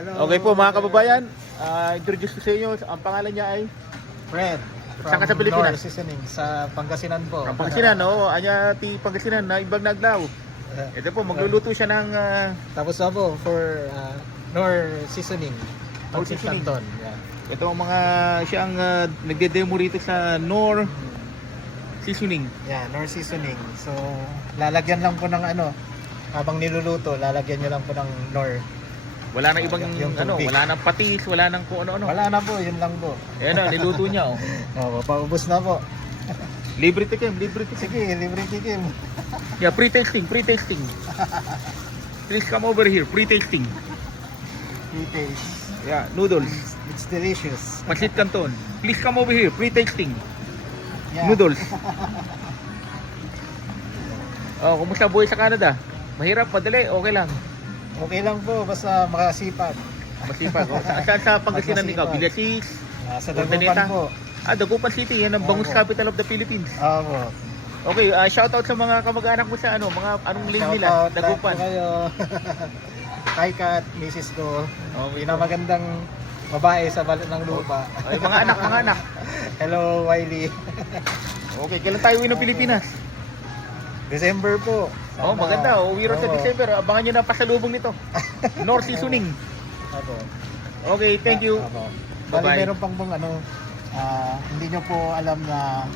Okay po mga kababayan, introduce ko sa inyo, ang pangalan niya ay Fred. Saan ka sa Pilipinas? Nor Seasoning sa Pangasinan po. ang Pangasinan, no? Anya ti Pangasinan na ibang naglaw. Ito po, magluluto siya ng Tapos na po for Nor Seasoning. Nor Pancit Seasoning. Canton. Yeah. ito ang mga siya ang nagde-demo rito sa Nor Seasoning. Yeah, Nor Seasoning. So, lalagyan lang po ng habang niluluto, lalagyan niyo lang po ng Nor. Wala nang ibang Yung tubig. wala nang patis, wala nang kung ano-ano. Wala na po, yun lang po. Ayan na, niluto niya oh. Paubos na po. Libre tikim, libre tikim. Sige, libre tikim. Yeah, pre-tasting, pre-tasting. Please come over here, pre-tasting. Taste. Yeah, noodles, It's delicious. Pancit Canton. Please come over here, pre-tasting. Yeah. Noodles. Oh, kumusta buhay sa Canada? Mahirap, madali, okay lang. Okay lang po, basta makasipag. Masipag. Oh. Saan sa Pangasinan ikaw? Masipag. Villasis? Sa Urdaneta? Dagupan po. Dagupan City, yan ang bangus Opo. capital of the Philippines. Opo. Okay, shout out sa mga kamag-anak mo sa mga anong lane nila, Shoutout Dagupan. lahat po kayo. Kay Kat, misis ko. Okay. Pinamagandang babae sa balat ng lupa. Ay, mga anak, mga anak. Hello, Wiley. Okay, kailan tayo uwi ng Pilipinas? December po. Oh, maganda. Uwi rin sa Oo. December. Abangan nyo na pasalubong nito. North Seasoning. Opo. Okay, thank you. Opo. Bye-bye. Bali, meron pang hindi nyo po alam na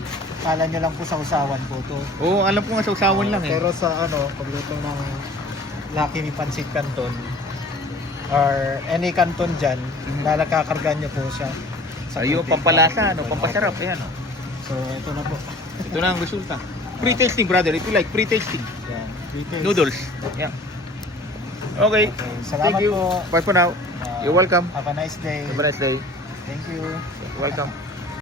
kala nyo lang po sa usawan po to. Oo, alam ko nga sa usawan lang eh. Pero sa pagluto ng Lucky ni Pancit Canton or any canton dyan, lalakakargan nyo po siya. Ayun, tubig. pampalasa, pampasarap. Ayan, oh. So, ito na po. Ito na ang resulta. Pre-tasting, brother. If you like, pre-tasting. Yan. Details. Noodles. Yeah. Okay. Okay. Salamat Thank you. po. Bye for now. You're welcome. Have a nice day. Have a nice day. Thank you. Welcome.